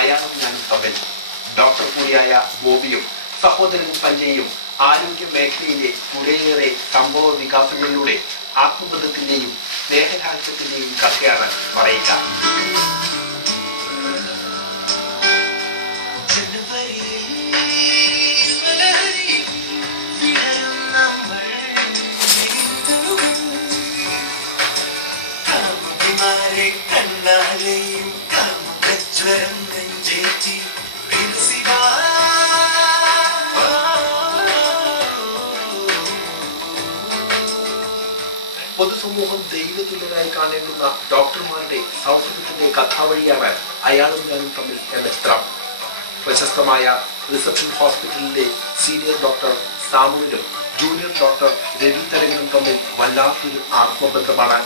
അയാളും ഞാനും തമ്മിൽ. ഡോക്ടർ കൂടിയായ ബോബിയും സഹോദരൻ സഞ്ജയും ആരോഗ്യ മേഖലയിലെ കുറേയേറെ സംഭവ വികാസങ്ങളിലൂടെ ആത്മബന്ധത്തിന്റെയും സ്നേഹരാജ്യത്തിന്റെയും കഥയാണ് പറയുക. പൊതുസമൂഹം ദൈവതുല്യരായി കാണേണ്ടുന്ന ഡോക്ടർമാരുടെ സൗഹൃദത്തിന്റെ കഥാവഴിയാണ് അയാളും ഞാനും തമ്മിൽ എന്ന ചിത്രം. പ്രശസ്തമായ റിസപ്ഷൻ ഹോസ്പിറ്റലിലെ സീനിയർ ഡോക്ടർ സാമുവിനും ജൂനിയർ ഡോക്ടർ രവി തരകനും തമ്മിൽ വല്ലാത്തൊരു ആത്മബന്ധമാണ്.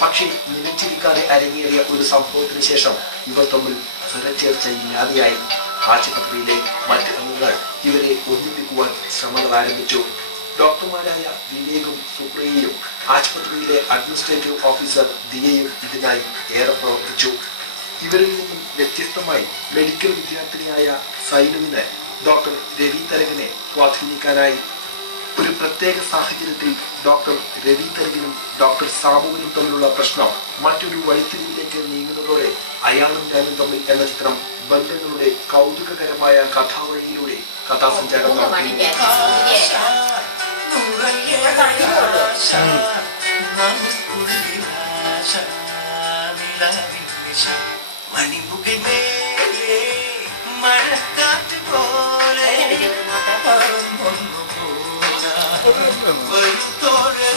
പക്ഷേ നിലച്ചിരിക്കാതെ അരങ്ങേറിയ ഒരു സംഭവത്തിന് ശേഷം ഇവർ തമ്മിൽ സ്വരച്ചേർച്ച ഇല്ലാതെയായി. ആശുപത്രിയിലെ മറ്റ് അംഗങ്ങൾ ഇവരെ ഒന്നിപ്പിക്കുവാൻ ശ്രമങ്ങൾ ആരംഭിച്ചു. ഡോക്ടർമാരായ വിവേകും സുപ്രിയയും ആശുപത്രിയിലെ അഡ്മിനിസ്ട്രേറ്റീവ് ഓഫീസർ ദിയയും ഇതിനായി ഏറെ പ്രവർത്തിച്ചു. ഇവരിൽ നിന്നും വ്യത്യസ്തമായി മെഡിക്കൽ വിദ്യാർത്ഥിനിയായ സൈനുവിന് ഡോക്ടർ രവി തരകനെ സ്വാധീനിക്കാനായി. ഒരു പ്രത്യേക സാഹചര്യത്തിൽ ഡോക്ടർ രവി തരകനും ഡോക്ടർ സാമുവിനും തമ്മിലുള്ള പ്രശ്നം മറ്റൊരു വഴിത്തിരിവിലേക്ക് നീങ്ങുന്നതോടെ അയാളും ഞാനും തമ്മിൽ എന്ന ചിത്രം ബന്ധങ്ങളുടെ കൗതുകകരമായ കഥാവഴിയിലൂടെ കഥാസഞ്ചാരം നടത്തി.